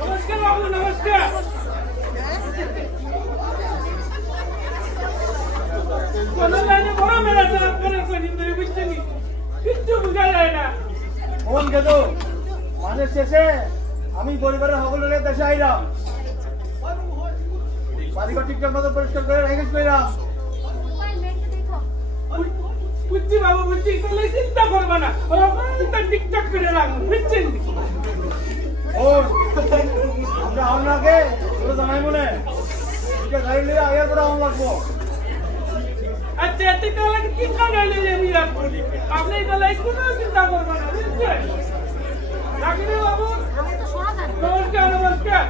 নমস্কার বাবু, নমস্কার। কোন লাইনে বড় মেলা চালাপ করে বুঝছেন কিচ্ছু বুঝা যায় না। মন গেল মাঝে শেষে আমি পরিবারের সকলের দেশে আইলাম, বাড়িঘর ঠিকঠাক মতো পরিষ্কার করে রেখে পেলাম। বুঝছি বাবু, বুঝছি, তাহলে চিন্তা করবো না, ঠিকঠাক করে রাখবো, বুঝছেন? আমরা আপনাকে জানাই মনে গাড়ি নিয়ে আগের পরে আমার লাগবো। আচ্ছা, তাহলে কি গাড়ি নিয়ে রাখবো? আপনি তাহলে কোনো চিন্তা করবো না, বুঝছেন? রাখি রে বাবু, নমস্কার, নমস্কার।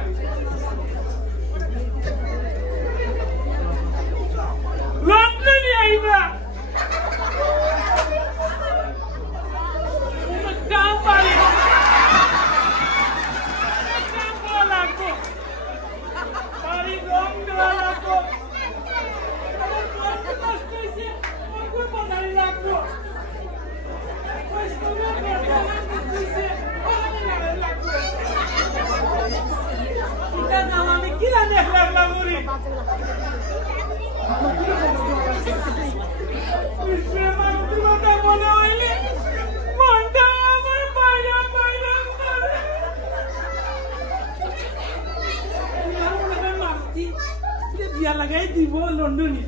লন্ডনে আইবা কাম পারি কাম করা লাগবো, বাড়ি রং দেওয়া লাগবো, লাগবো আমি কিনা দেখলাম বাবুরি মনে হইলে মনটা আমার বাইরে বাইরে মারছি দিয়া লাগাই দিব লন্ডনে।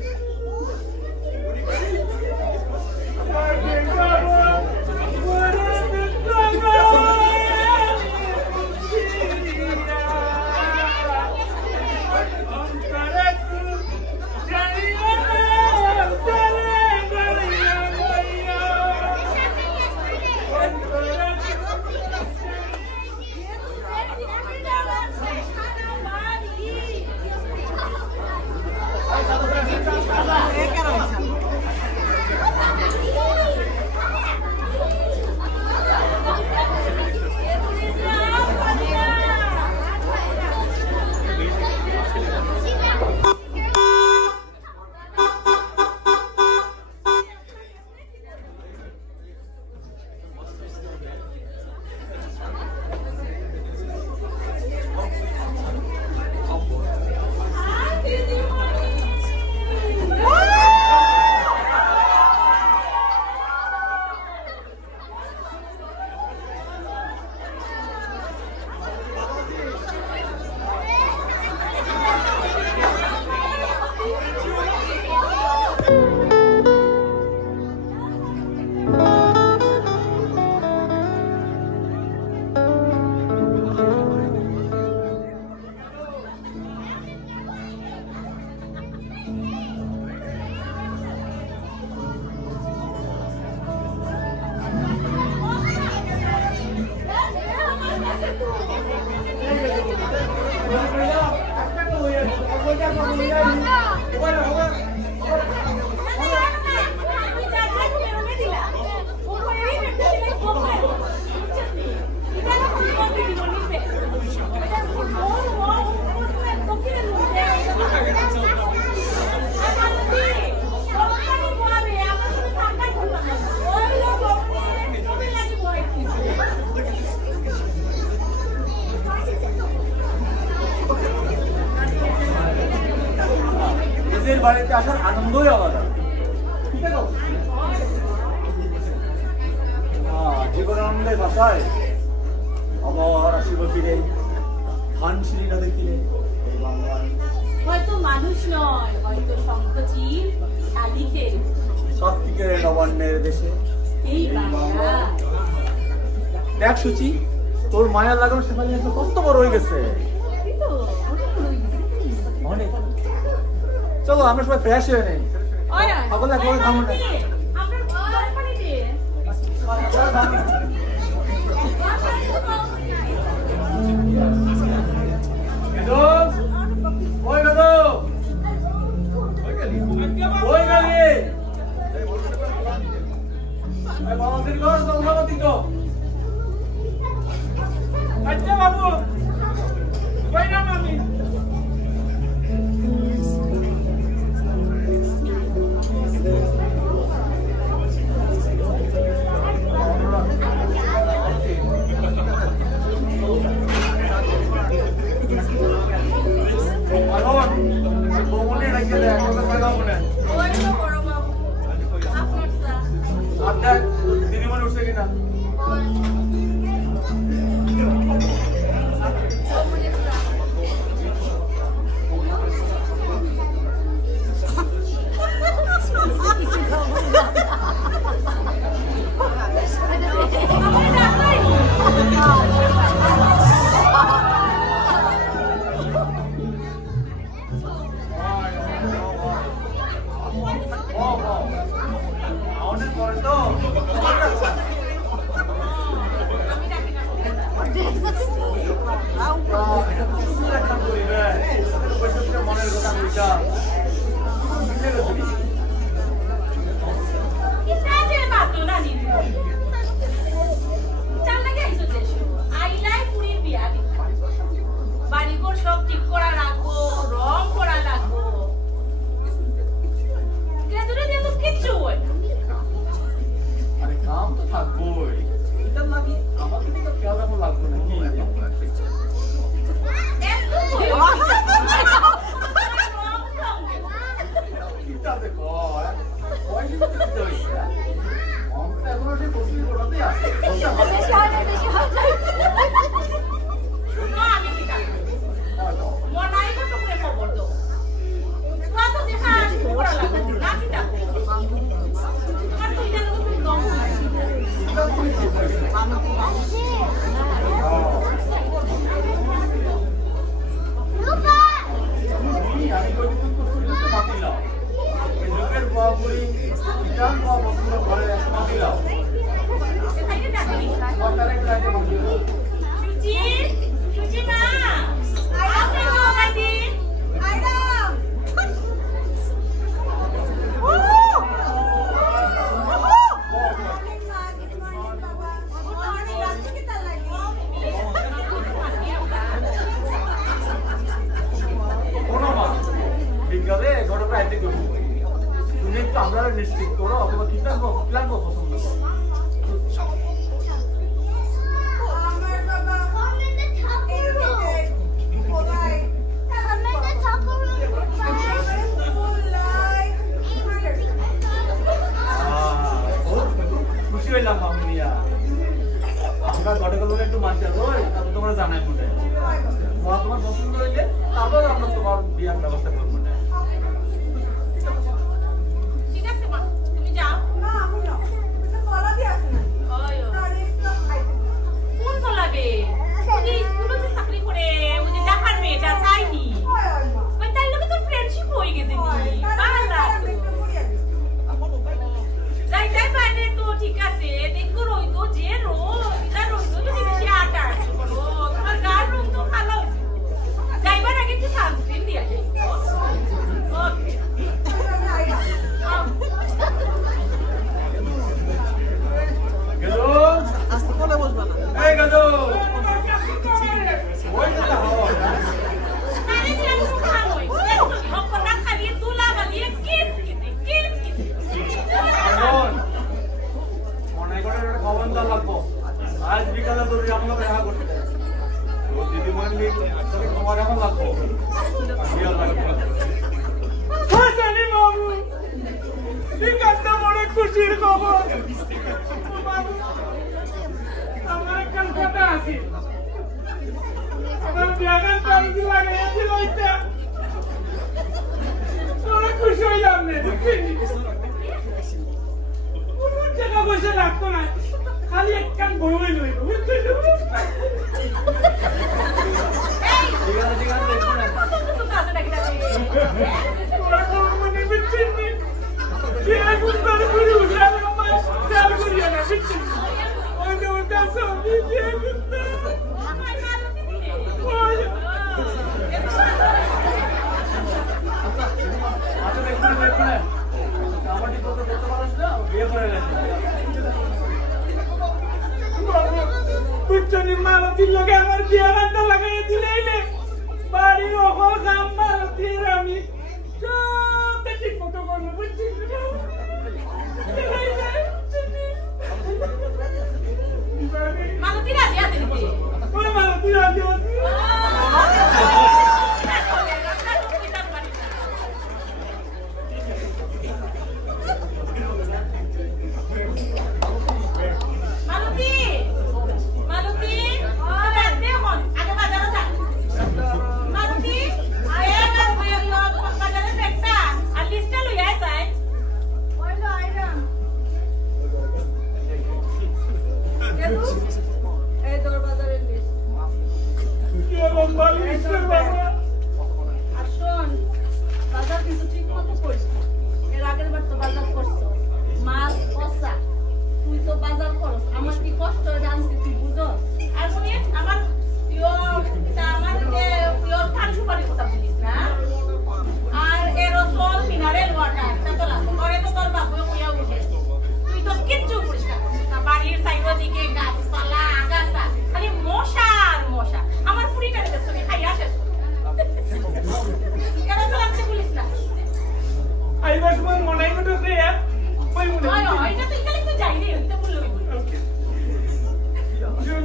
বাড়িতে আসার আনন্দই আলাদা। জীবনানন্দের ভাষায় আবার আসিব ফিরে ধান সিঁড়ি না দেখিলে হয়তো মানুষ নয়, হয়তো শঙ্খচিল শালিকের সাত্বিকের নবান্নের দেশে এই বাংলা। দেখ সুচি, তোর মায়া লাগানো সেখানে কত বড় হয়ে গেছে। অনেক। চলো আমরা সবাই ফ্রেশ হয়ে নেই, সকলে একবার খাবো না। আচ্ছা বাবু, কইলাম আমি মনের কথা বুঝা বাড়িঘর সব ঠিক করা রাখবো, রং করা লাগবো, কিচ্ছু হয় না। আরে কাম তো থাকবোই, এটা লাগি আমাকে তো কেউ এখন লাগবে না কি কিটাতে কয় পয়সা তো দিতে হইছে অঙ্কটা এখনো সেই প্রশ্ন ওটাতেই আছে আমি কি জানি মনাই কত করে খবর দাও কত দেখা করা লাগবে না কি দেখো আর তুই জানো তো তুমি কম আমি কই দিতে তো শুনতে পাতিলাম এই লোকের বাবুরি জান বা বন্ধুর ঘরে পাতিলাম এটাকে ডাকি সরকারে লাগে সুজি সুজি মা আসো বাড়ি আইরাম বিজ্ঞানে ঘটনা এতে করবো তুমি একটু আমরা নিশ্চিত করো অথবা কি প্ল্যান পছন্দ করো খুশি হইলাম মামুনিয়া আমরা গতকাল একটু মানতে রই তারপর তোমরা জানাই মনে তোমার পছন্দ হইলে তারপর আমরা তোমার বিয়ার ব্যবস্থা করবো না ঠিক আছে মা তুমি যাও না আমি না এটা কলা দিয়ে আসে না ওই কোন কলাবে তুমি স্কুলে যে চাকরি করে ওই যে দেখার মেয়েটা তাই নি ওই তাই লোকে তোর ফ্রেন্ডশিপ হয়ে গেছে নি বালা যাই তাই বাইরে তো ঠিক আছে দেখো রই তো যে রোজ তো যদি বেশি আটা আছে বলো তোমার গার রং তো ভালো হইছে যাইবার আগে একটু সানস্ক্রিন দিয়া যাই ওকে গেলো আস্তে কোলে বসবা না এই গেলো ওই না হও আরে যে আমি খাবো হকনা খালি তুলা বালিয়ে কিস এখন মনে করে একটা খবর দা লাগবো আজ বিকালে তোর আমরা দেখা করতে ও দিদি মনে তোর খবর এখন লাগবো বিয়া লাগবে হাসানি বাবু ঠিক আছে বড় খুশির খবর আমার কলকাতা আছি আমার বিয়াগান তারিখ লাগাইছিল এটা তোরা খুশি হইলাম না কোনো টাকা পয়সা লাগতো না খালি একখান বই লইব বুঝলি ঠিক আছে দেখবো না তো কাজ নাকি তোরা কোন মনে বিচ্ছিন নি কে গুন্ডার পুরি উঠালে আমার চাল করিয়া না বিচ্ছিন ওই যে ওটা সবই কে গুন্ডা ওই আচ্ছা দেখবো না আমার ঠিক মতো করতে পারছ না বিয়ে করে গেছে বুঝছনি মালতির লোকে আমার বিয়ারানটা লাগাইয়া দিলে বাড়ি অহল কাম মালতির আমি সব ঠিক মতো করবো বুঝছিস মালতী রাজি আছে নাকি ওই মালতি রাজি আছে মালতী মালতী আরে দেখুন আগে বাজারে যা মালতী আয় আমার বাজারে একটা আর লিস্টটা লই আয় তাই ওইলো আইরাম এদু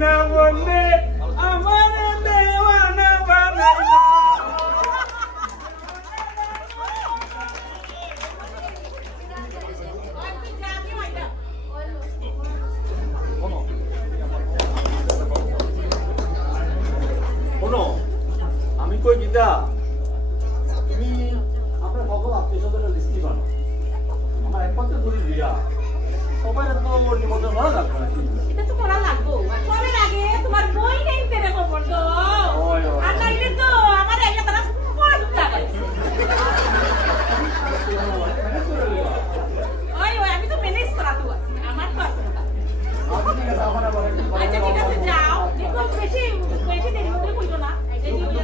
না বললে আমার দেওয়ানা বানাইলা শোনো আমি কই গীতা তুমি আপনার সকল আত্মীয় স্বজনের লিস্টি বানো আমার একমাত্র ধরি রিয়া সবাই তো নিমন্ত্রণ করা লাগবে নাকি এটা তো করা লাগবো কবে লাগে তোমার বই নেই তেরে খবর তো আর নাইলে তো আমার একটা তারা পড়া ঢুকা ওই আমি তো ম্যানেজ করা তো আছি আমার তো আছে আচ্ছা ঠিক আছে যাও দেখো বেশি বেশি দেরি মধ্যে কইতো না এই যে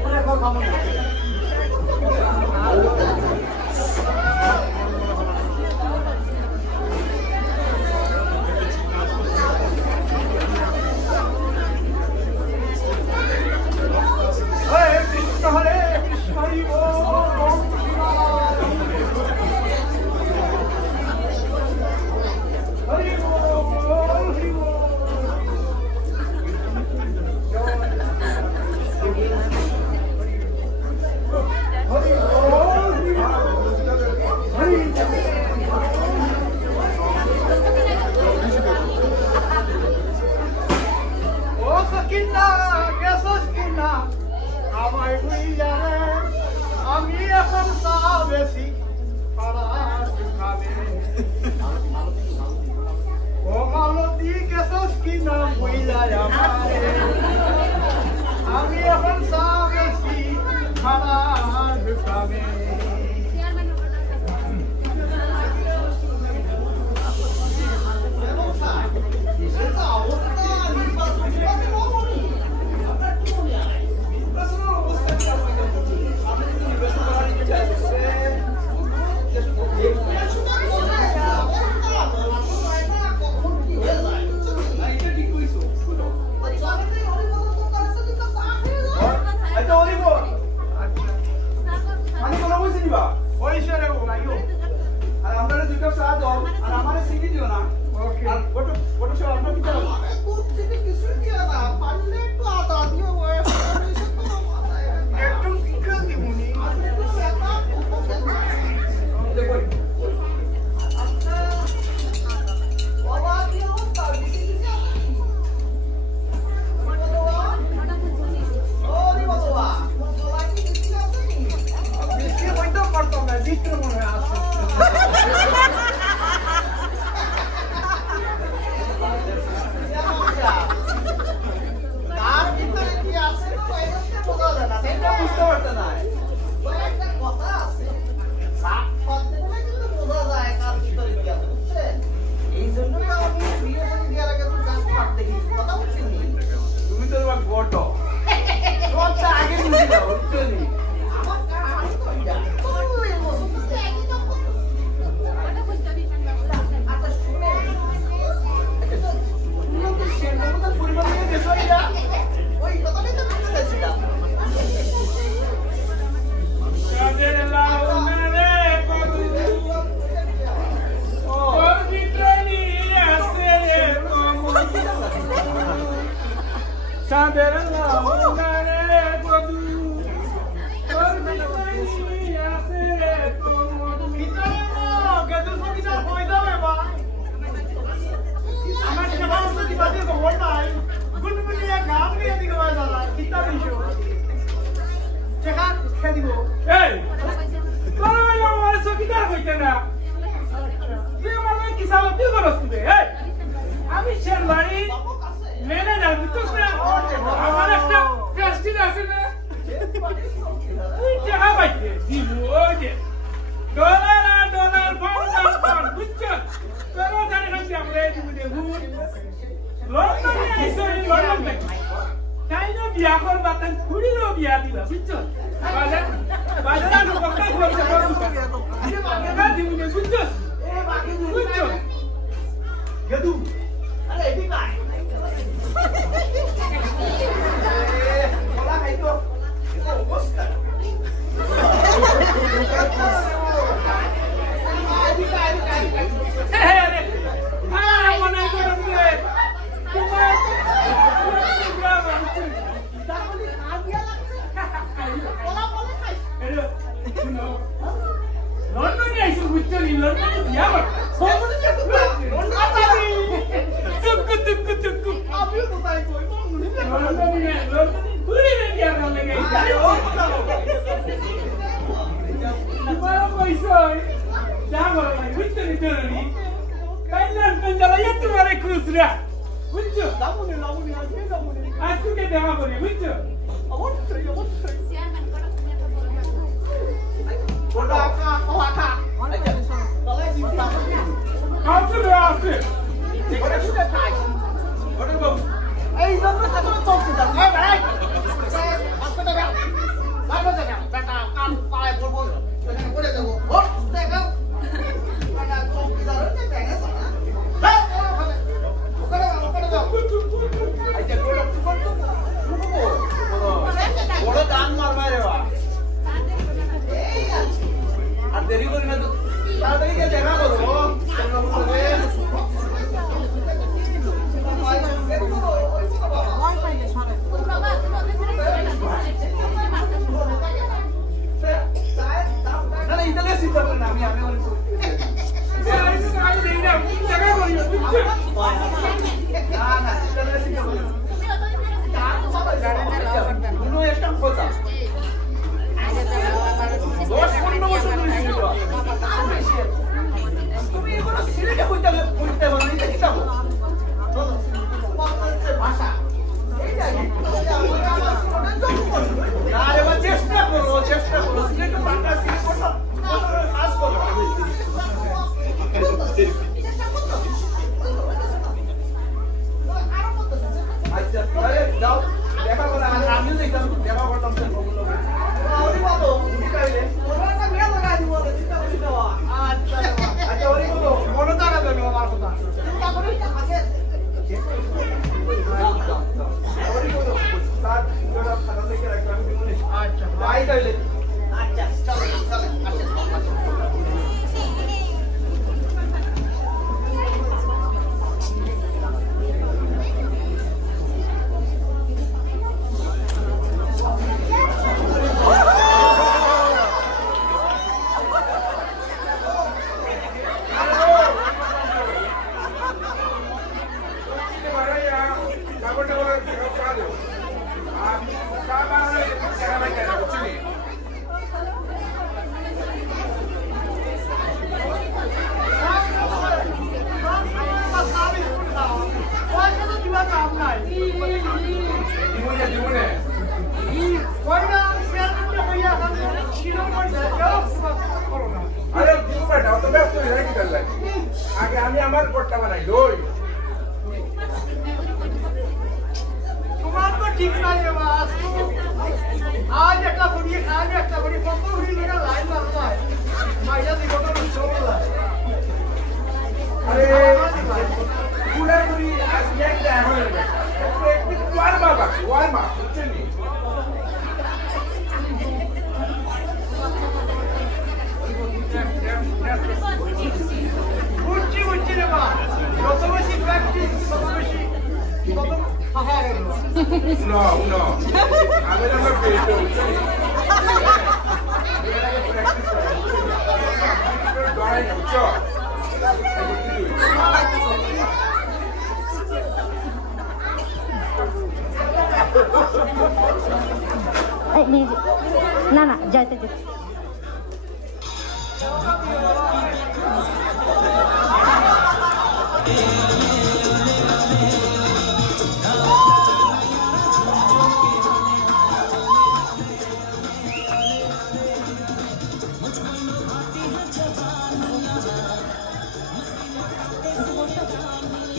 না না যাইতে যেতে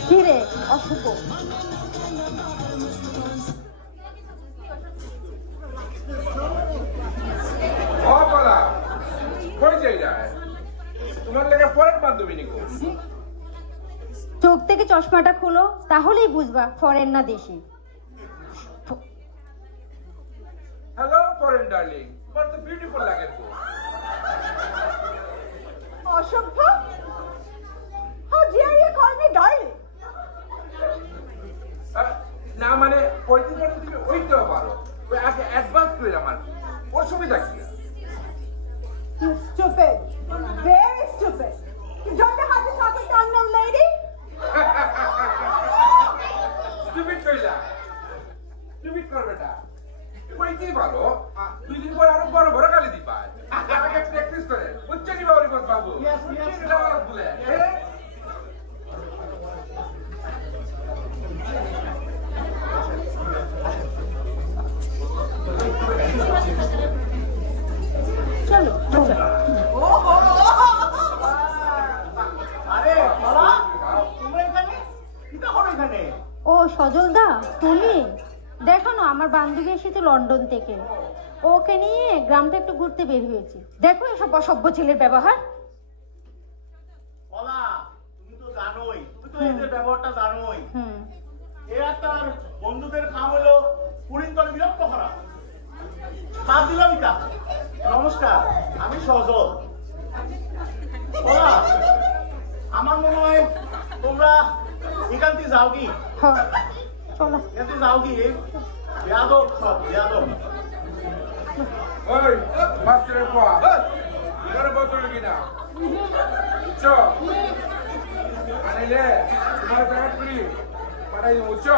কি রে অশুভ চোখ থেকে চশমাটা খোলো তাহলেই বুঝবা ফরেন না দেশি। হ্যালো ফরেন ডার্লিং, তোমার তো বিউটিফুল লাগে তো। অসভ্য, how dare you call me darling? না মানে পরিচিত তুমি ওইটাও পারো, ওই আগে অ্যাডভান্স করে আমার অসুবিধা কি? You stupid, very stupid. You don't know how to talk to an unknown lady? Stupid কইলা তুমি কর বেটা কইতেই পারো 2 দিন পর আরো বড় বড় গালি দিবা আগে প্র্যাকটিস করে বুঝছো কি বাবু এটা বলে চলো আরে বাবা তোমরা এখানে কি করো এখানে? ও সজলদা তুমি দেখো না আমার বান্ধবী এসেছে লন্ডন থেকে, ওকে নিয়ে গ্রামটা একটু ঘুরতে বের হয়েছি। দেখো এসব অসভ্য ছেলের ব্যবহার। বলা তুমি তো জানোই, তুমি তো এদের ব্যবহারটা জানোই। এরা তার বন্ধুদের কাম হলো পুরিন দলে বিরক্ত করা। বাদ দিলাম তা। নমস্কার, আমি সজল। বলা আমার মনে হয় তোমরা এখান থেকে যাও কি? হ্যাঁ চলো এখান থেকে যাও কি? বেয়াদব সব বেয়াদব। ওই মাস্টারের পা এখানে বোতল কিনা বুঝছো আনিলে তোমার প্যাকেট ফ্রি পাঠাই দেবো বুঝছো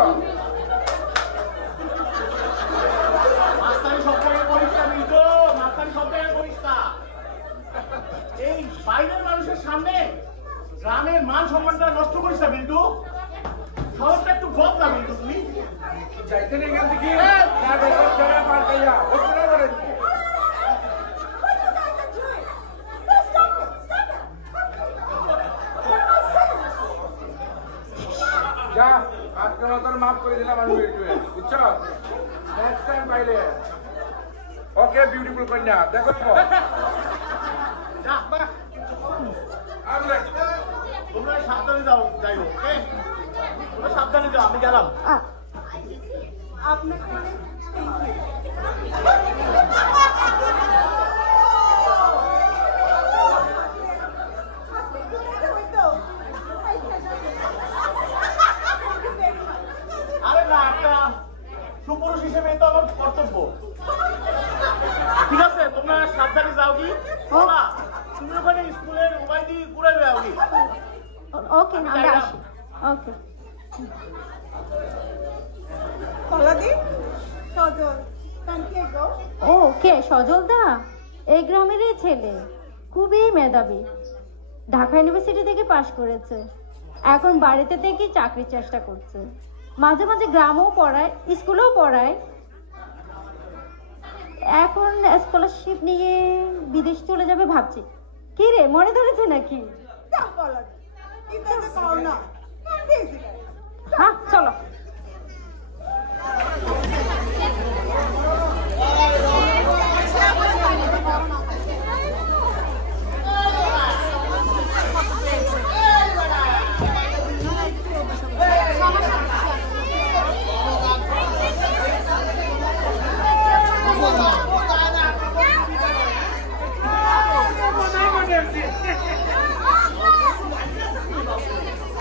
মাস্টারি সব জায়গায় করিস না মিজো, মাস্টারি সব জায়গায় করিস না। এই বাইরের মানুষের সামনে গ্রামের মান সম্মানটা নষ্ট করিস না বিন্দু। শহরটা একটু বদলা বিন্দু তুমি। যাইতে নেই এখান থেকে না বেকার ছেড়ে পার খাইয়া ওখানে বলে What you guys are doing? No, stop it! Stop it! They're my sinners! যা আজকে মতন মাফ করে দিলাম আমি একটু বুঝছো নেক্সট টাইম পাইলে ওকে বিউটিফুল কন্যা দেখো যা বাহ, আসলে তোমরা সাবধানে যাও, যাই হোক ওকে? তোমরা সাবধানে যাও, আমি গেলাম। আপনাকে অনেক আরে না, একটা সুপুরুষ হিসেবে তো আমার কর্তব্য। ঠিক আছে, তোমরা সাবধানে যাও কি? বলা তুমি ওখানে স্কুলের উপায় দিয়ে ঘুরে যাও কি? ওকে আমরা আসি। ওকে Poladi, Sojol, Santiago. ও কে সজলদা? এই গ্রামেরই ছেলে, খুবই মেধাবী, ঢাকা ইউনিভার্সিটি থেকে পাশ করেছে। এখন বাড়িতে থেকে চাকরির চেষ্টা করছে, মাঝে মাঝে গ্রামেও পড়ায়, স্কুলেও পড়ায়। এখন স্কলারশিপ নিয়ে বিদেশ চলে যাবে ভাবছি। কি রে মনে ধরেছে নাকি? Stop, Poladi. You guys are called now. Not crazy guys. হ্যাঁ চলো।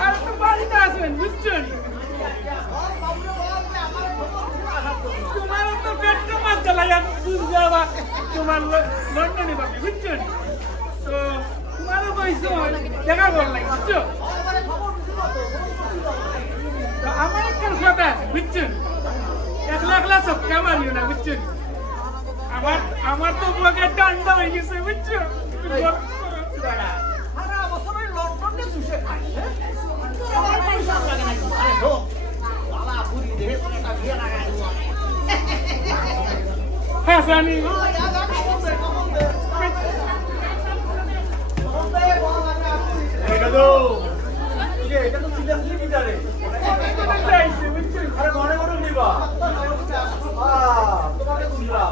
আর তো বাড়িতে আসবেন বুঝছেন তোমার তো পেটটা মাছ জ্বালাইয়া যাওয়া তোমার লন্ডনে পাবি বুঝছেন তো তোমারও কইছো দেখা করলাই বুঝছো তো আমার একটা কথা বুঝছেন একলা একলা সব কামারিও না বুঝছেন আমার তো ব্লগে ডান্ডা হয়ে গেছে বুঝছো হ্যাঁ জানি এটা তো সিরিয়াসলি কি জানে? আরে মনে করো নিবা তোমাকে বুঝলাম।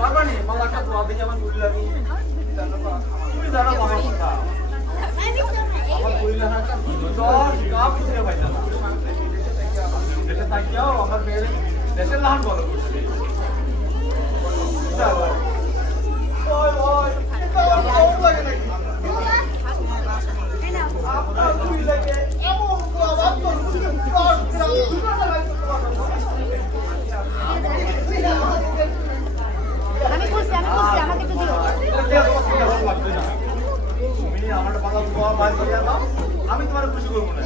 পারবানি মালাটা তো আগে যেমন বুঝলাম তুমি জানো আমার কথা আমার বললাম একটা দশ কাপ ছেড়ে পাইতাম না দেশে থাকিও আমার মেয়ের দেশের লাহান বড় করছে আমি বুঝছি আমাকে একটু দিও। আমার দিয়ে দাও, আমি তোমার খুশি করবো না।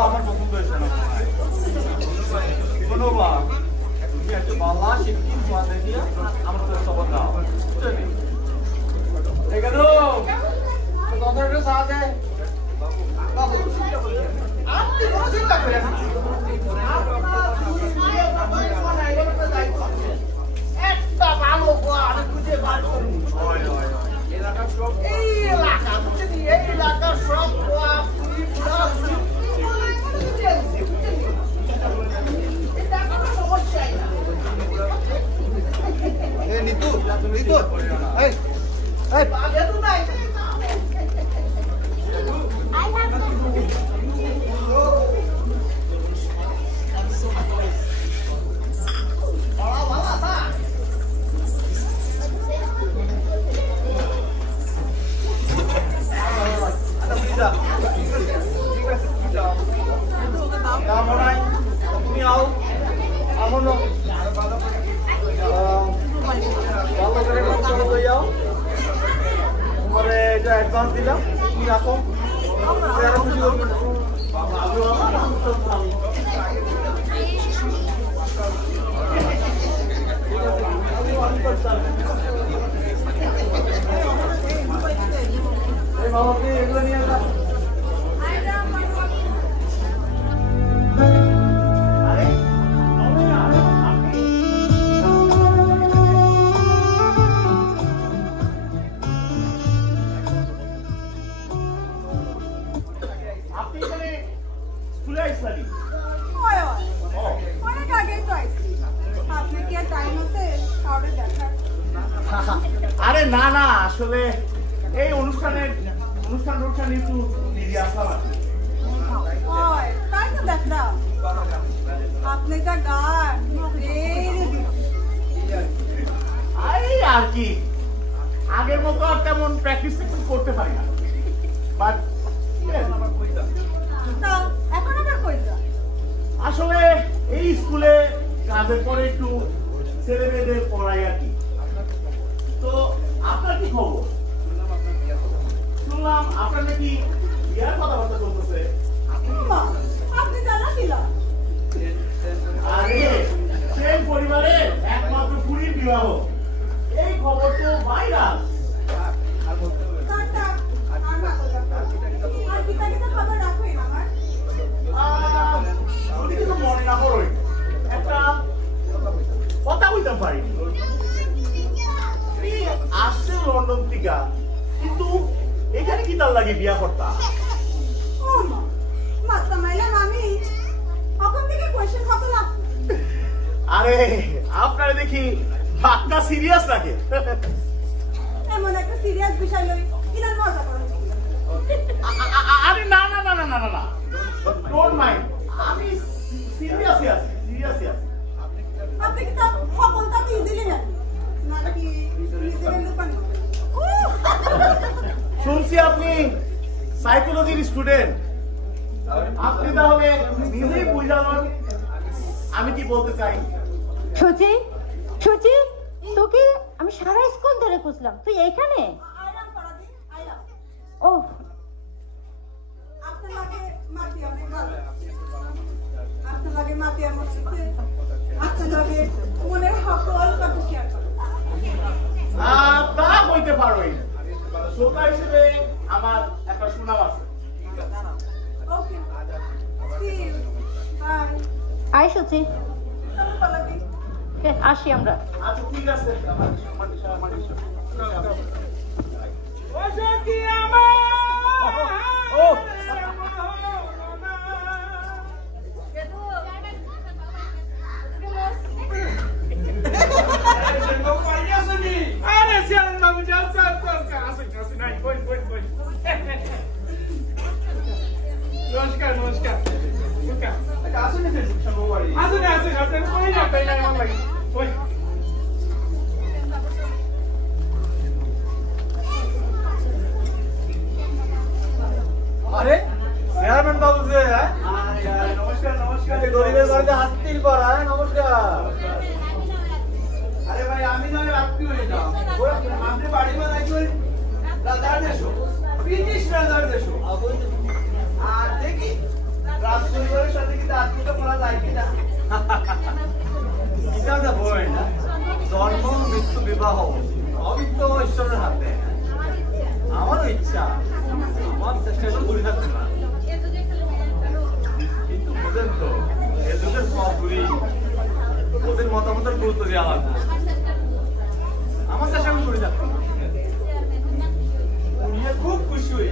আমার পছন্দ হয়েছে না শোনো বা তুমি একটা বাংলা শিখি তোমাদের দিয়ে আমার তো খবর দাও এখানে কতটা সাথে বাবু আপনি কোনো চিন্তা করেন না একটা ভালো আমি খুঁজে বার করবো এলাকার সব এই এলাকা বুঝছেন এই এলাকার সব অ্যাডভান্স দিলাম তুমি রাখো খুশি করবো এগুলো নিয়ে আসা আরে না না আসলে এই অনুষ্ঠান একটু দিদি আসলাম তাই তো দেখলাম আপনি যা গান আর কি আগের মতো আর তেমন প্র্যাকটিস করতে পারি না বাট এখন আবার কইতা আসলে এই স্কুলে কাজের পরে একটু ছেলে মেয়েদের পড়াই আর কি তো আপনার কি খবর শুনলাম আপনার নাকি বিয়ার কথাবার্তা চলতেছে আপনি জানা দিলা আরে সেই পরিবারের একমাত্র পুরীর বিবাহ এই খবর তো ভাইরাল যদি কিছু মনে না করো একটা কথা বলতে পারি আসছে লন্ডন থেকে কিন্তু এখানে কি তার লাগে বিয়া করতা আরে আপনারা দেখি বাচ্চা সিরিয়াস লাগে এমন একটা সিরিয়াস বিষয় লই ইনার মজা করো আরে না না না না না না ডোন্ট মাইন্ড আমি সিরিয়াসলি আছি আপনি কি তো সকলটা ইজিলি নেন নাকি নিউজিল্যান্ডের পানি শুনছি আপনি সাইকোলজির স্টুডেন্ট আপনি তাহলে নিজেই বুঝালেন আমি কি বলতে চাই সুচি সুচি তোকে আমি সারা স্কুল ধরে খুঁজলাম তুই এখানে ও আপনার লাগে মাটি অনেক ভালো আপনার লাগে মাটি আমার সাথে আপনার লাগে মনের সকল কথা শেয়ার করে তা হইতে পারোই শ্রোতা হিসেবে আমার একটা সুনাম আছে। ওকে সি ইউ বাই আয় সুচি, চলো পলাদি আসি আমরা। আচ্ছা ঠিক আছে। ও সখী আমার ও আরে সিয়াল নাম যাও চল আসুন নাই বই নমস্কার আসুন আপনার কই না তাই না আমার লাগি বই আরে চেয়ারম্যান বাবু যে নমস্কার গরিবের বাড়িতে হাতির পাড়া নমস্কার। আরে ভাই আমি না আত্মীয় হইলাম আপনি বাড়ি বানাইছো রাজার দেশ ব্রিটিশ রাজার দেশ আর দেখি রাজ পরিবারের সাথে কি আত্মীয়তা করা যায় কিনা। কিতাবটা বই না, জন্ম মৃত্যু বিবাহ সবই তো ঈশ্বরের হাতে। আমারও ইচ্ছা, আমার চেষ্টা করে দূরে থাকতে না, কিন্তু বুঝেন তো এ যুগের সবগুলি ওদের মতামতের গুরুত্ব দেওয়া লাগবে। আমার চেষ্টা করে দূরে থাকতে না। উনিও খুব খুশি হই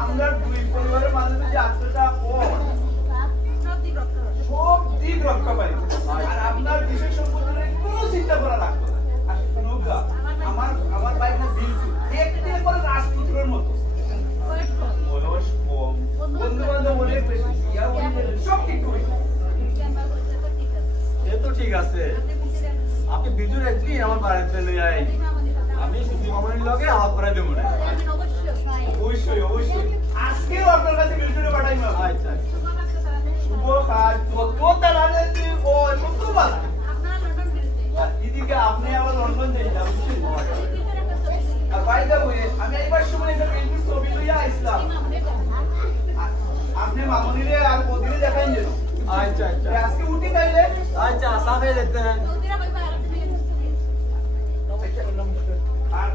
আমরা দুই পরিবারের মাঝে যে আত্মীয়তা সব দিক রক্ষা পাই আর আপনার বিশেষ সম্পর্কে কোনো চিন্তা করা লাগবে না। আর নৌকা আমার ভাই না বিলকুল দেখতে করে রাজপুত্রের মতো বয়স কম, বন্ধু বান্ধব অনেক বেশি, সব ঠিক করে এ তো ঠিক আছে, আপনি বিজুর একদিন আমার বাড়িতে লই আই, আমি সুধি মামনির লগে আলাপ করাই দেবো না। অবশ্যই আজকেও আপনার কাছে বিলকুল পাঠাই না। আচ্ছা শুভ কাজ যত তাড়াতাড়ি ও তত ভালো। আর এদিকে আপনি আবার লন্ডন যাইতাম আর বাইদা বই আমি এইবার সময় একটা বিলকুল ছবি লইয়া আইছিলাম। আপনি মামনিরে আর বদিরে দেখাই যেন। আচ্ছা আজকে উঠি তাইলে আচ্ছা সাথে দেখতে हैं। আর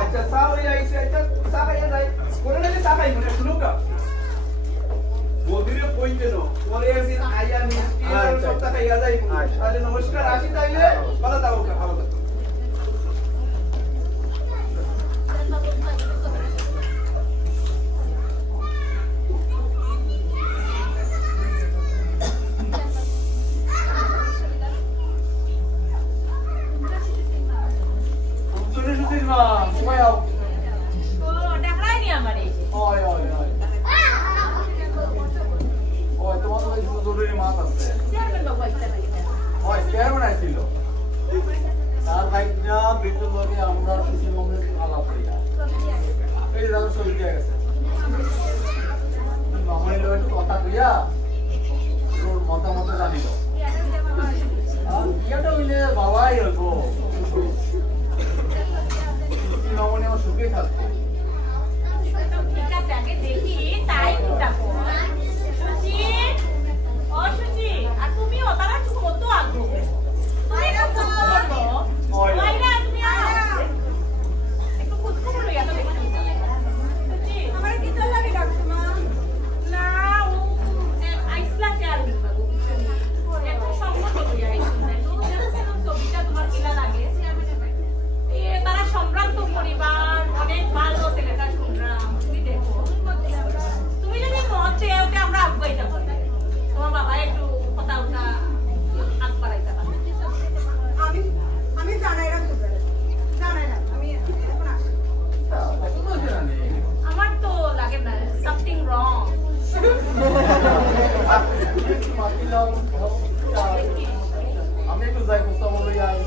আচ্ছা চা হইয়া আইছে আচ্ছা চা খাইয়া যাই করে নাকি চা খাই মনে শুনুক বদিরে কই যেন পরে একদিন আইয়া মিষ্টি আর সপ্তাহ খাইয়া যাই। তাহলে নমস্কার আসি তাইলে ভালো থাকো ভালো থাকো। মতামত জানিল বিয়েটা হইলে বাবাই হইব, মামনি আমার সুখে থাকবে। ঠিক আছে আগে দেখি তাই দেখো সুচি ও সুচি আর তুমি ওতারা কত আগ্রহ তুমি না খোঁজ খবর নাও মাইরা তুমি একটু খোঁজ খবর লইয়া তো দেখি সুচি আমার কি তো লাগে ডাকছো মা না ও আইসলা চার একটু সম্মত লইয়া আইসলা ছবিটা তোমার কিলা লাগে তারা সম্ভ্রান্ত পরিবার অনেক ভালো ছেলেটা শুনলাম তুমি দেখো তুমি যদি মন চেয়ে ওকে আমরা আগুয়াইতে পারি তোমার বাবা একটু কথা উঠা আগ বাড়াইতে পারে আমি জানাই রাখতে পারি আমি এখন আসি আমার তো লাগে না সামথিং রং আমি একটু যাই কোথাও বলে যাই।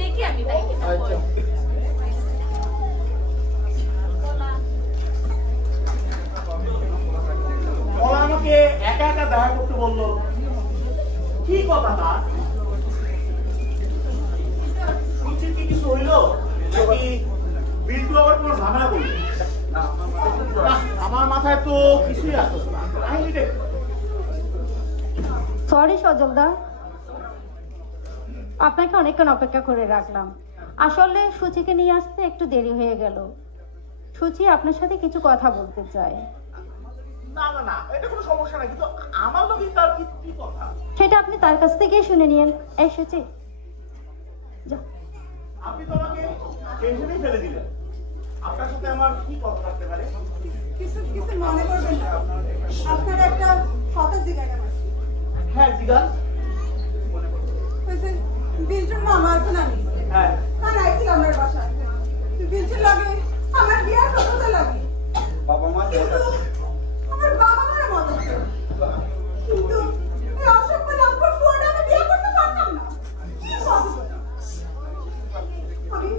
দেখি আমি তাই আচ্ছা ওরা আমাকে একা একা দেখা করতে বললো, কি কথা না শুনছি কি কিছু হইলো নাকি বিলটু আবার কোনো ঝামেলা করলো? আমার মাথায় তো কিছুই আসছে না। সরি সজলদা, আপনাকে অনেকক্ষণ অপেক্ষা করে রাখলাম। আসলে সুচিকে নিয়ে আসতে একটু দেরি হয়ে গেল। সুচি আপনার সাথে কিছু কথা বলতে চায়। না না না, এটা কোনো সমস্যা না, কিন্তু আমার লোক তার কি কথা সেটা আপনি তার কাছ থেকেই শুনে নিন। এই সুচি, যাও। আপনি তো আমাকে টেনশনেই ফেলে দিলেন। আপনার সাথে আমার কি কথা থাকতে পারে? কিছু কিছু মনে করবেন না, আপনার একটা কথা জিজ্ঞাসা করছি। হ্যাঁ জিজ্ঞাসা। বিলচুর মামা আছেন আমি, হ্যাঁ তার আইছিল আমার বাসায়। বিলচুর লাগে আমার বিয়ার কথা লাগে, বাবা মা কিন্তু আমার বাবা মার মত আছে, কিন্তু এই অসভ্য লম্পট ফুয়াটা আমি বিয়ে করতে পারতাম না। কি possible? আমি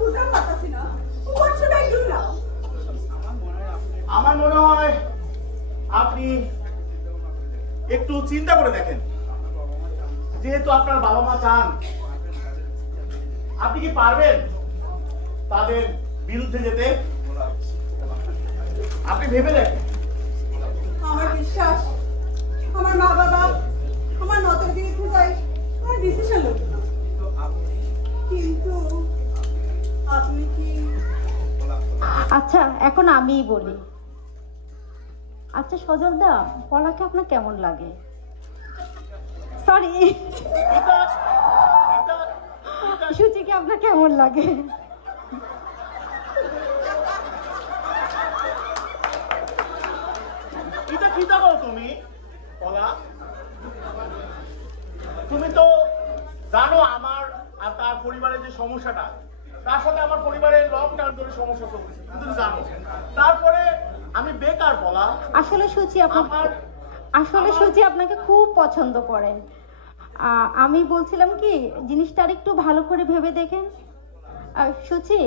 বুঝতে পারতাছি না, what should I do now? আমার মনে হয় আপনি একটু চিন্তা করে দেখেন। যেহেতু আপনার বাবা মা চান, আপনি কি পারবেন তাদের বিরুদ্ধে যেতে? আপনি ভেবে দেখেন। আমার বিশ্বাস আমার মা বাবা আমার মতের বিরুদ্ধে যাই, আমার ডিসিশন লোক। কিন্তু আপনি কি? আচ্ছা, এখন আমিই বলি। আচ্ছা সজলদা, পলাকে আপনার কেমন লাগে? সরি, সুচিকে আপনার কেমন লাগে? এটা কি করো তুমি পলা? তুমি তো জানো আমার আর তার পরিবারের যে সমস্যাটা, তার সাথে আমার পরিবারের লং টার্ম ধরে সমস্যা চলছে, তুমি জানো। তারপরে আমি বেকার বলা। আসলে সুচি আপনাকে খুব পছন্দ করেন। আমি বলছিলাম কি, জিনিসটা আর একটু ভালো করে ভেবে দেখেন। সুচি,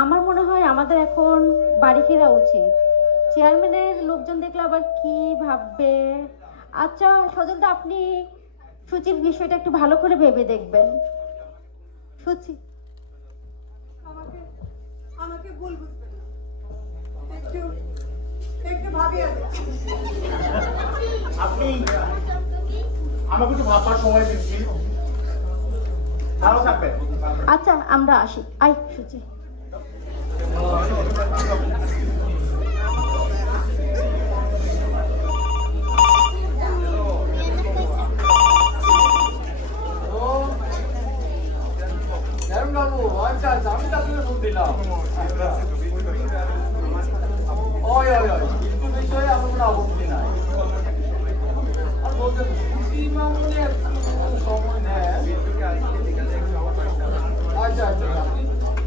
আমার মনে হয় আমাদের এখন বাড়ি ফেরা উচিত। চেয়ারম্যানের লোকজন দেখলে আবার কি ভাববে। আচ্ছা সজলদা, আপনি সুচির বিষয়টা একটু ভালো করে ভেবে দেখবেন। সুচি, আমাকে ভুল বুঝবেন না, একটু ভাবিয়ে আপনি আমাকে একটু ভাববার সময় দিচ্ছি, ভালো থাকবেন। আচ্ছা আমরা আসি। আই সুচি। আমি তাকে ফোন দিলাম। কিন্তু বিষয়ে আমার কোনো আপত্তি নাই। আর বলতে সময় নেয়। আচ্ছা আচ্ছা,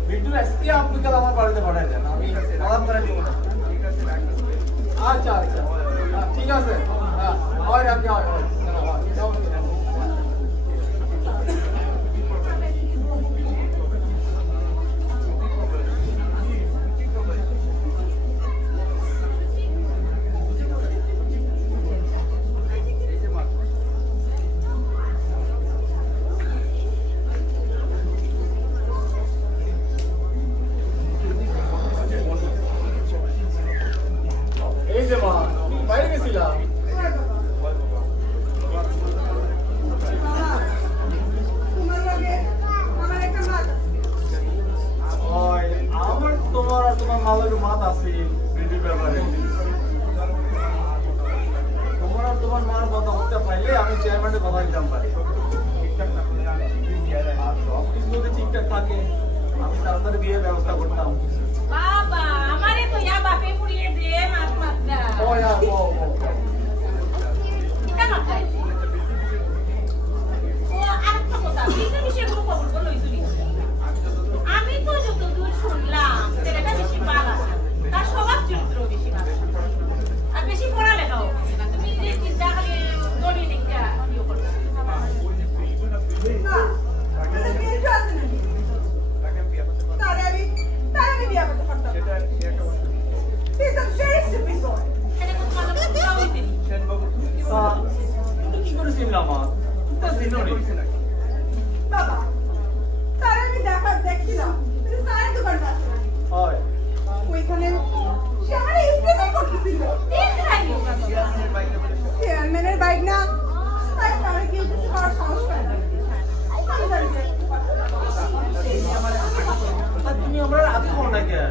বিটুর আজকে আপনি কাল আমার বাড়িতে পাঠাই দেন, আমি আলাপ করে দিব। আচ্ছা আচ্ছা ঠিক আছে, হ্যাঁ হয় রাখি হয়। এই যে মা, বাইরে গেছিলাম। আমার তোমার আর তোমার মালের মাত আছে বিডির ব্যাপারে। তোমার আর তোমার মার কথা হতে পারলে আমি চেয়ারম্যানের কথা দিতাম পারি। আর সব কিছু যদি ঠিকঠাক থাকে আমি তাড়াতাড়ি বিয়ের ব্যবস্থা করতাম। বাবা আমারে তো ইয়া বাপে পুরিয়ে দে মাছ মাছটা ও এটা না খাই ও আরেকটা কথা বিশেষ বিশেষ কোনো খবর বলো ইসুরি আমি তো যতদূর শুনলাম ছেলেটা বেশি বালা তার স্বভাব চরিত্র বেশি ভালো আর বেশি পড়ালেখাও না তুমি যে চিন্তা খালি দড়ি দিকটা ইয়ে করতে না এটা বিলচু আছে নাকি? তার আমি বিয়ে করতে পারতাম। He's a very stupid boy. এটা তো তোমার কথা হইছে কি করে চিনলাম মা? বাবা তার আমি দেখছিলাম চায়ের দোকানটা আছে হয় ওইখানে সে আমার স্টেশন করতেছিল। চেয়ারম্যানের বাইক না, তাই আমার কেউ কিছু করার সাহস পায় না। তুমি আমরা রাত খাও না কেন?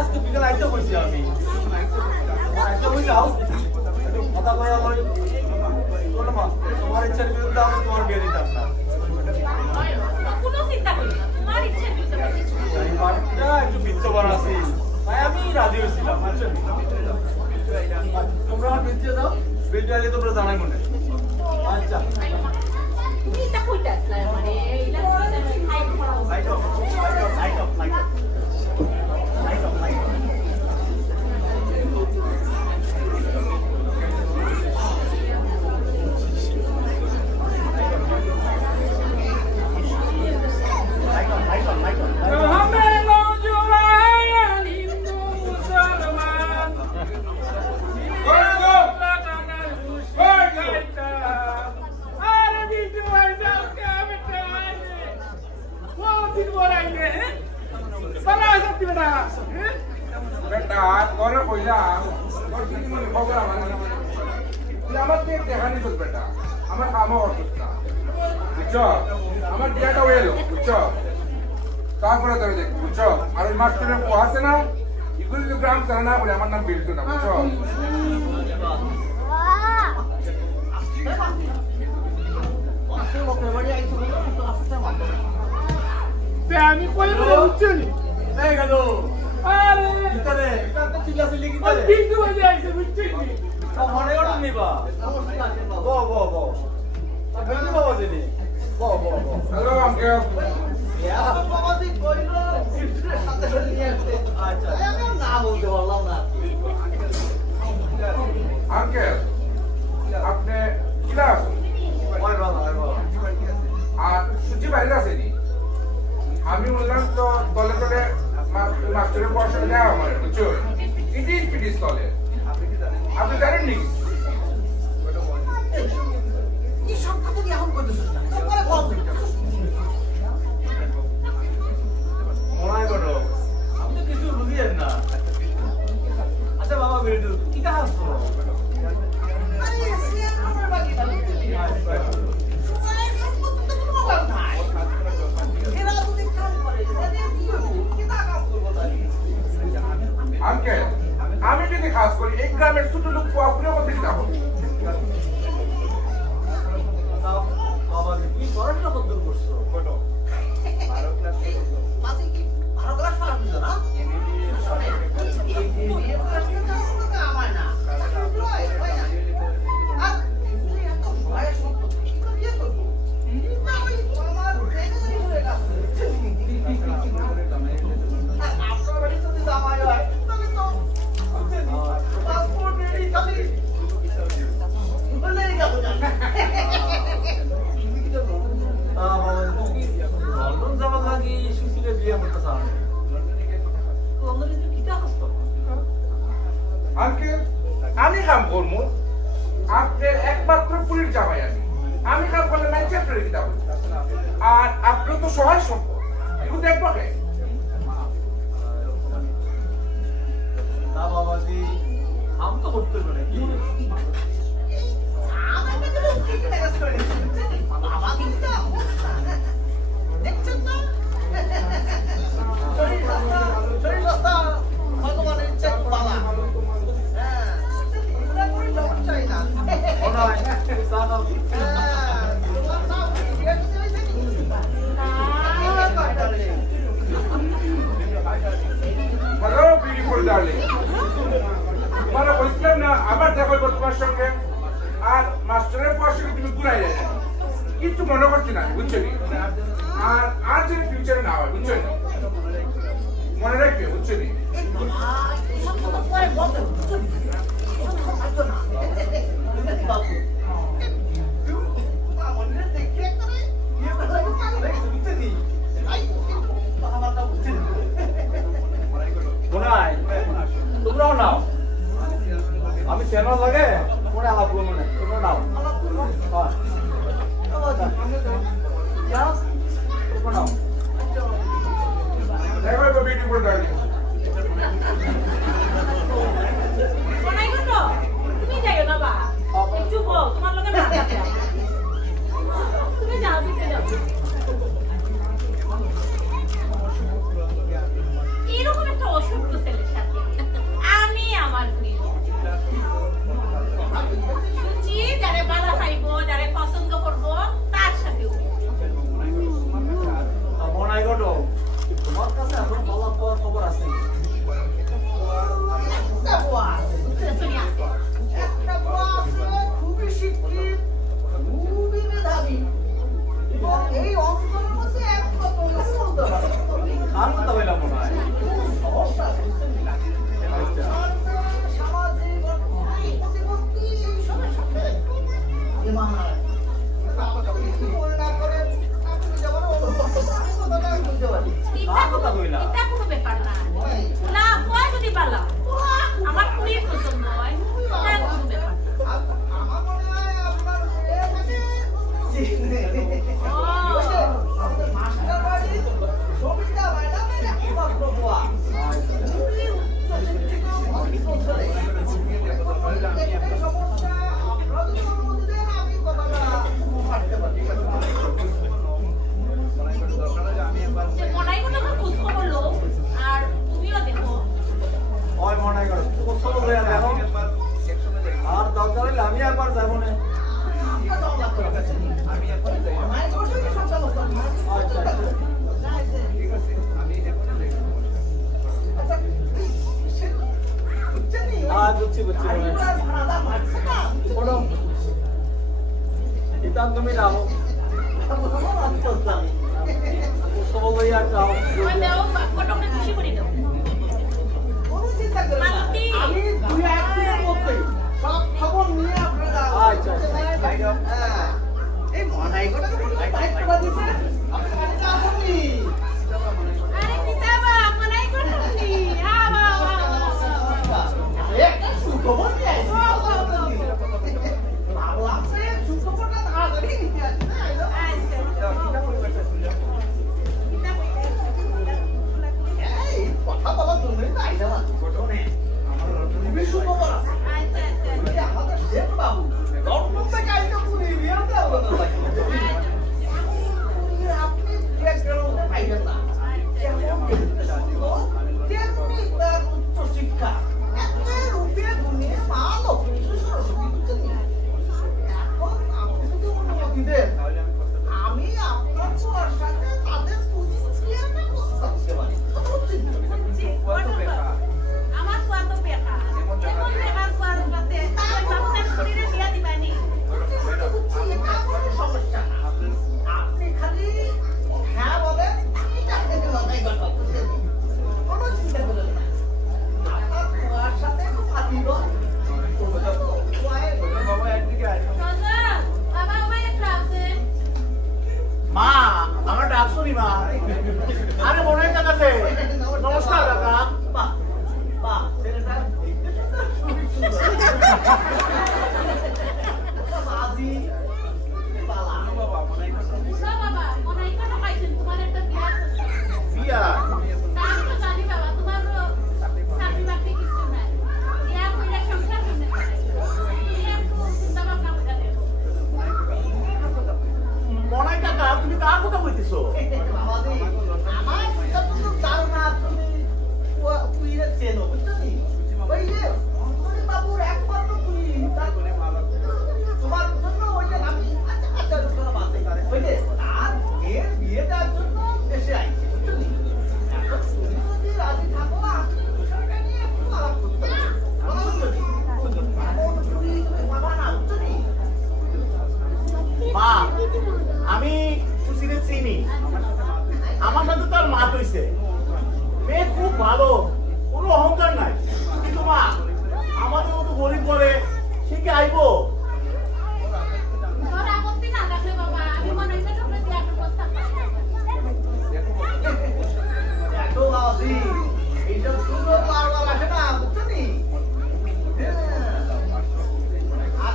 আজকে বিকাল আইতে বলছি আমি। আইতে বই যাও কথা কয়া লই তোমার ইচ্ছার বিরুদ্ধে আমি তোমার বিয়ে দিতাম না। কোনো চিন্তা করি না, তোমার ইচ্ছার বিরুদ্ধে একটু বিত্তবান আছি তাই আমি রাজি হয়েছিলাম। তোমরা আমার বিল দিয়ে দাও, বিল চাইলে তোমরা জানাই মনে। আচ্ছা তুমি এটা কইতে আসলা মানে এইটা খাই করা light off light off light off light off light off. বেটা তোরে কইলাম তোর কি মনে খবর আমার তুই আমার থেকে দেখানি তোর বেটা আমার কামও অসুস্থ বুঝছ আমার বিয়াটা হয়ে বুঝছ তারপরে তোরে দেখ বুঝছ আর ওই মাস্টারের পো আছে না এগুলো যদি গ্রাম করে না বলে আমার নাম বিল্টু না বুঝছ আমি কই বলে বুঝছনি এই গেল আরে ভিতরে এটা তো চিল্লাচিল্লি কি ওই করে? বিন্দু বাজে আইছে বুঝছনি মনে করো নিবা বো বো বো বেলু বাবা দিনি বো বো বো। হ্যালো আঙ্কেল বাবাজি কইলো ইফতারের সাথে করে নিয়ে আসতে। আচ্ছা আমি না বলতে পারলাম না। আঙ্কেল আপনি ক্লাস ওই বাবা ওই বাবা আর সুচি বাইরে আসেনি আমি বললাম তো তলে তলে মাস্টারের পড়াশোনা দেওয়া আমার বুঝছো ইটিস পিটিস তলে আপনি জানেন নাকি কি সব কথা দিয়ে এখন কইতেছিস না? পরে কল দিই। মনে করো আপনি কিছু বুঝিয়েন না। আচ্ছা বাবা বেলু কি হাসছো? আরে সে আমার বাকি ভালো। সবাই সম্পত্তি তো কোনো অভাব নাই। এরা যদি কাম করে তাহলে কি কাম করবো তাহলে? আঙ্কেল আমি যদি কাজ করি এই গ্রামের ছোট লোক পুরো করতে যাব বাবা কি পড়াশোনা কত দূর করছো? মাঝে কি 12 ক্লাস পাস হইছো না? বিয়ে ক্লাস তো আমার না। আর তুই এত বয়স সম্পত্তি কি করে বিয়ে করবো? না ওই আমার ডেলিভারি হয়ে গেছে। আর আপনার বাড়ি যদি জামাই হয় তাহলে তো পাসপোর্ট রেডি খালি বলেই যাবো না। লন্ডন যাবার লাগি সুশীলে বিয়ে করতে চান? লন্ডনে তুই কিটা হাসতো? আঙ্কেল আমি কাম করবো আপনার একমাত্র পুরীর জামাই আমি কাম করলে ম্যানচেস্টারে কি যাবো আর আপনার তো সহায় সম্পদ এগুলো দেখবো কে না বাবাজি আম তো করতে পারে কি আমার কাছে তো ঠিক আছে করে বাবা কিন্তু দেখছেন না শরীর রাস্তা ভগবানের ইচ্ছা বাবা হ্যাঁ পুরো পুরো লোক চাই না ওনা সাদা তোমার নাম কি আছে হ্যালো বিউটিফুল ডার্লিং তোমার বলছিলাম না আবার দেখা হইব তোমার সঙ্গে আর মাস্টারের পড়াশোনা তুমি ঘুরাই যায় না কিছু মনে করছি না বুঝছো নি আর আর যদি ফিউচারে না হয় বুঝছো নি মনে রাখবে বুঝছো নি বোনাই তোমরাও নাও আমি চ্যানেল লাগে পরে আলাপ করবো না তোমরা নাও নাও দেখা হইব বিউটিফুল ডার্লিং কোনাই গো তুমি যাইও না বা একটু বল তোমার লগে না তুমি কথা কইলা এটা কোনো ব্যাপার না না কয় যদি পালা আমার পুরি পছন্দ হয় এটা কোনো ব্যাপার আমার মনে হয় আপনার মেয়ে মানে আমাদের মাস্টার বাড়ি সবিতা ম্যাডামের একমাত্র বোয়া সমস্যা আপনারা যদি অনুমতি দেন আমি কথাটা পাঠতে পারি যে মনাই কোনো খোঁজ খবর লো আর তুমিও দেখো ওই মনে করো খোঁজ খবর লইয়া দেখো আর দরকার হইলে আমি একবার যাবো না আমি এখন আমার কোথায় সব সমস্যা আচ্ছা ঠিক আছে আমি এখন আচ্ছা বুঝছেন বুঝছি ভাড়া মারছে না বলো এটা তুমি যাও খবর লইয়া যাও ওই দাও ফটোটা খুশি করে দাও কোনো চিন্তা করেন না আমি 2-1 দিনের মধ্যেই সব খবর নিয়ে আপনারা আচ্ছা হ্যাঁ এই মনাই কথা দায়িত্ব দিয়েছে আপনি বাড়িতে আসেননি আরে কিতাবা মনাই করনি আবা একটা সুখবর নিয়ে আসছি লাগছে সুখবরটা তাড়াতাড়ি নিয়ে আসছে এই কথা বলার জন্যই তো আইলাম ঘটনে আমার খুবই সুখবর আছে আমাদের শেখ বাবু লন্ডন থেকে আইতে পুরি বিয়েতে আলাদা লাগে আপনি ব্যাকগ্রাউন্ড মধ্যে পাইবেন না তেমনি তার উচ্চ শিক্ষা একের উপরে দুনিয়া ভালো সরস্বতী বুঝছেন এখন আপনি যদি অনুমতি দেন আমি আপনার ছোঁয়ার সাথে তাদের পুঁজি ক্লিয়ার ব্যবস্থা করতে পারি আমার কোয়াত বেকা এমন বেকার কোয়ার মতে বাবুদের শরীরে বিয়া দিবানি সমস্যা না আপনি খালি হ্যাঁ বলেন কোনো চিন্তা করেন না আপনার ছোঁয়ার সাথে একটু পাতিব বাবা একদিকে রাজা বাবা আমায় একটা আছে মা আমার ডাক শুনি মা আরে মনে হয় কাছে নমস্কার কাকা বাহ বাহ ছেলেটা বাজি বালা বাবা মনে বাবা মনাই কথা পাইছেন তোমার একটা বিয়া আছে বিয়া তার তো জানি বাবা তোমার চাকরি বাকরি কিছু নাই ইয়া কইরা সংসার করতে পারে একটু চিন্তা ভাবনা করে দেখো মনে কাকা তুমি কার কথা বলতেছো বাবাজি আমার কথা তো জানো না তুমি পুইরে চেনো বুঝছনি ওই যে অন্তরি বাবুর একমাত্র পুই তোমার জন্য ওই যে আমি আচ্ছা করে বাতে ওই যে তার মেয়ের বিয়ে দেওয়ার জন্য দেশে আইছি বুঝছনি এখন তুমি যদি রাজি থাকো আপনি বিষয়টা নিয়ে একটু আলাপ করতে পারি মা আমি সুশীলের চিনি আমার সাথে তার মা হইছে মেয়ে খুব ভালো কোনো অহংকার নাই কিন্তু মা আমাদের মতো গরিব করে সে কি আইবো তোর আপত্তি না থাকলে বাবা আমি মনাই কথা প্রতি একটা প্রস্তাব দেখো বাবাজি এইসব সুন্দর বারবার আসে না বুঝছনি আর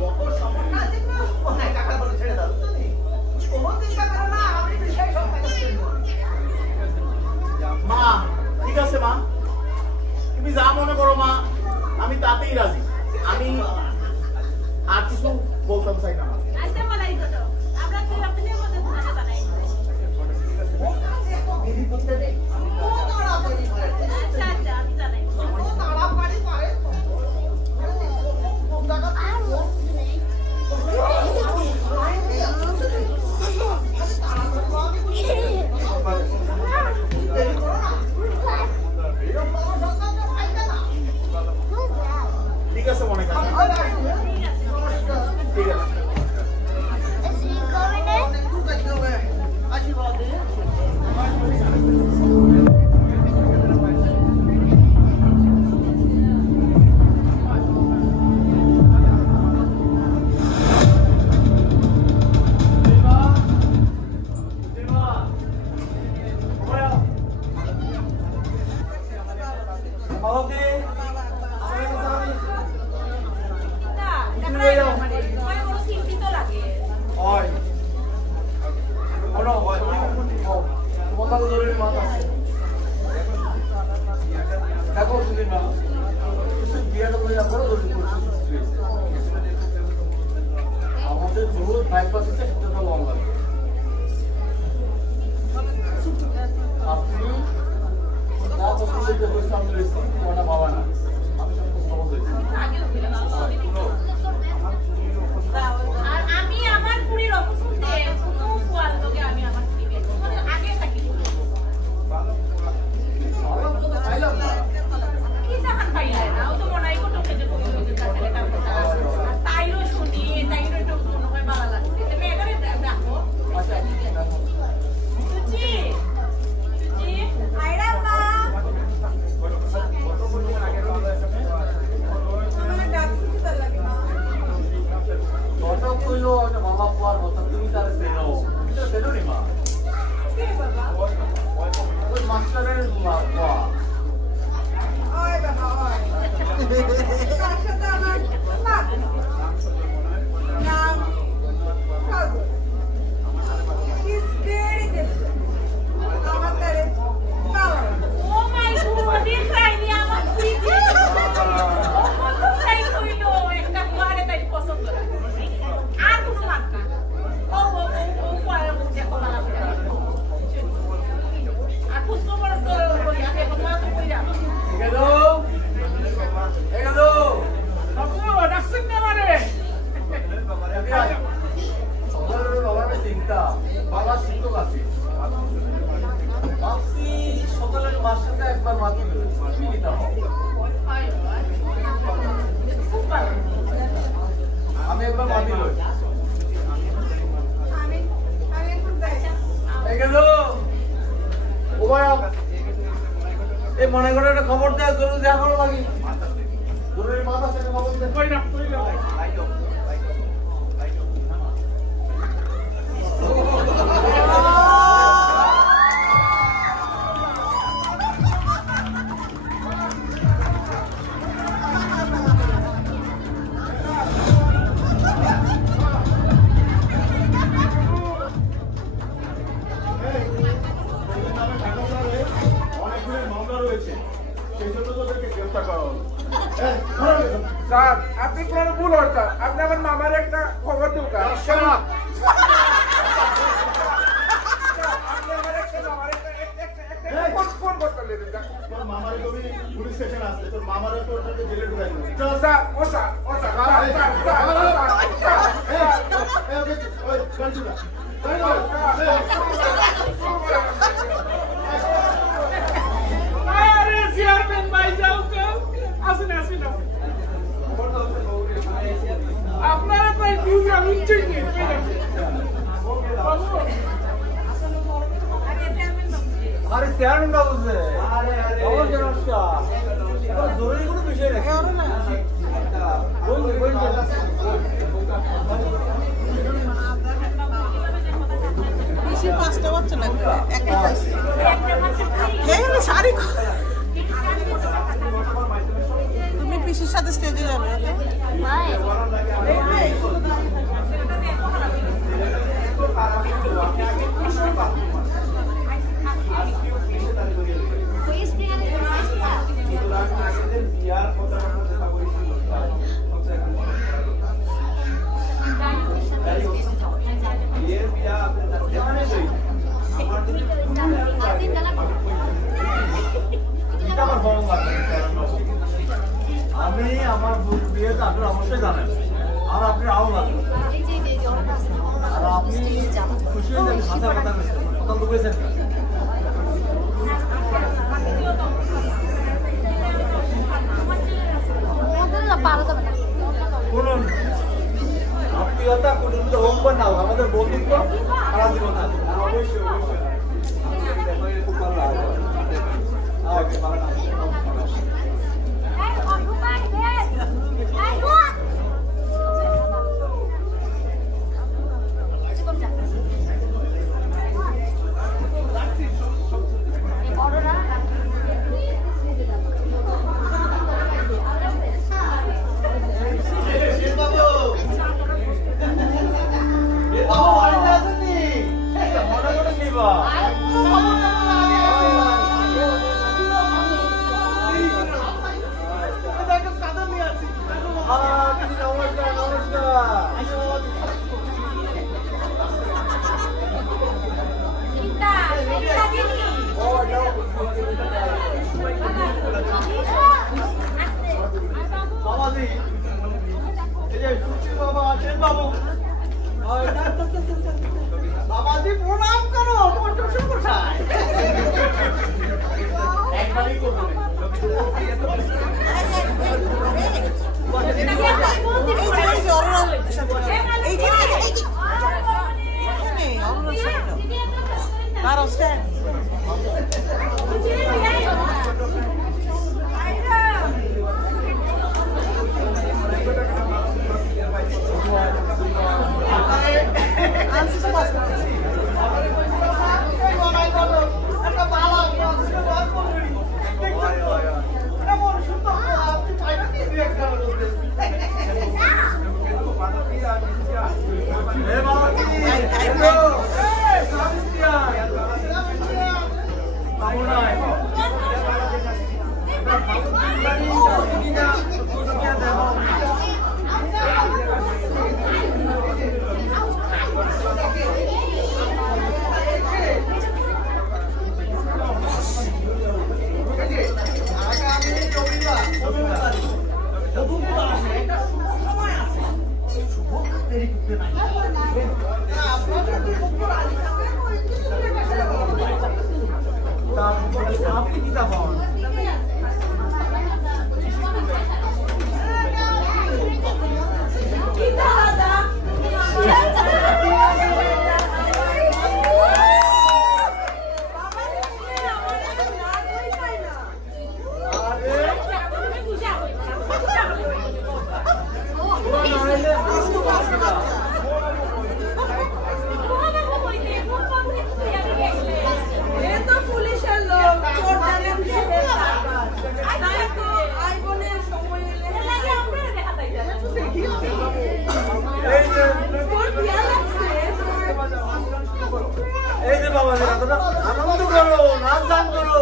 কত সমস্যা আছে কোথায় টাকা করে ছেড়ে দাও বুঝছনি কোনো চিন্তা করো না আমি বিষয় সব ম্যানেজ করবো মা ঠিক আছে মা তুমি যা মনে করো মা আমি তাতেই রাজি আমি আর কিছু বলতাম চাই না আচ্ছা মনাই কথা আমরা তো আপনাদের মধ্যে তোমাকে জানাই আচ্ছা আচ্ছা আমি জানাই ঠিক আছে মনে করেন ঠিক আছে Is he going in? আশীর্বাদ শোনো তোমার জরুরি মাছ আছে দেখো তুমি না বিয়েটা করে যাবো জরুরি আমাদের বহুত 5% সেটা লং লাগে আপনি না পছন্দ করে সামনে রেখে ওটা বাবা না আমি সব পছন্দ করি আর আমি আমার পুরীর অপছন্দে কোনো সোয়াল তোকে আমি আমার দিবে তোমাদের আগে থাকি পাইলাম না কি জাহান পাইলা না ও তো মনাই কত খেতে কই হইছে কাছে কাম করতে তাইরো শুনি তাইরো একটু মনে হয় ভালো লাগছে তুমি এবারে দেখো আচ্ছা সুচি সুচি আইরা মা আমার ডাকছি তো লাগে মা কটক কইলো একটা বাবা পোয়ার কথা তুমি তারে চেনো এটা চেনো নি মা কে বাবা ওই মাস্টারের পোয়া ওই বাবা ওই তার সাথে আমার বাপ নাম কাজল ইজ ভেরি ডিফারেন্ট আমার তারে বাবা ও মাই গড দিস রাইনি আমার প্রিতি ও কত চাই কইলো একটা কোয়ারে তাই পছন্দ লাগে আর কোনো লাগ না ও কোয়ারে মুখে কোলা লাগে আর খুশো বড় তো করি আগে কথা তো কইরা গেলো বাবু ডাকছেন না মানে সকালের বাবার চিন্তা বাবা শিক্ষক আছে ভাবছি সকালের মাস্টারটা একবার মাতি তুমি নিতে হবে আমি একবার মাতি লই আমি এখন যাই গেল ও ভাই এই মনে করে একটা খবর দেয় জরুরি দেখা করো লাগি জরুরি মাথা থেকে খবর দেয় কই না কই না অনেকগুলো মামলা রয়েছে সেই জন্য তোদেরকে গ্রেফতার করা হলো স্যার আপনি কোনো ভুল হচ্ছে আপনি আমার মামার একটা খবর দিন ফোন করতে লেগে তোর মামারে কবি পুলিশ স্টেশন আসছে তোর মামারে তো ওটাকে জেলে ঢুকাই দিবে স্যার ও স্যার ও স্যার আরে চেয়ারম্যান ভাই যাও কেউ আসেন আসেন আপনারা তাই বুঝে আমি ঠিক নেই আরে চেয়ারম্যান বাবু যে খবর যে নমস্কার জরুরি কোনো বিষয় নাকি বেশি 5টা বাচ্চা লাগবে একটা পাইছি এই শাড়ি তুমি পিসির সাথে স্টেজে যাবে আমি আমার বিয়েতে আপনার অবশ্যই জানেন আর আপনি আও লাগবে আর আপনি খুশি হয়ে যাবেন কথা কথা পছন্দ করেছেন শুনুন আত্মীয়তা কুটুম্ব হোক বা না হোক আমাদের বন্ধুত্ব সারা জীবন আছে অবশ্যই অবশ্যই খুব ভালো লাগে বাবু দিবা বাবাজি প্রণাম করো তোমার শ্বশুর কোথায় একবারই করবো এই যে বাবা আনন্দ করো নাচ গান করো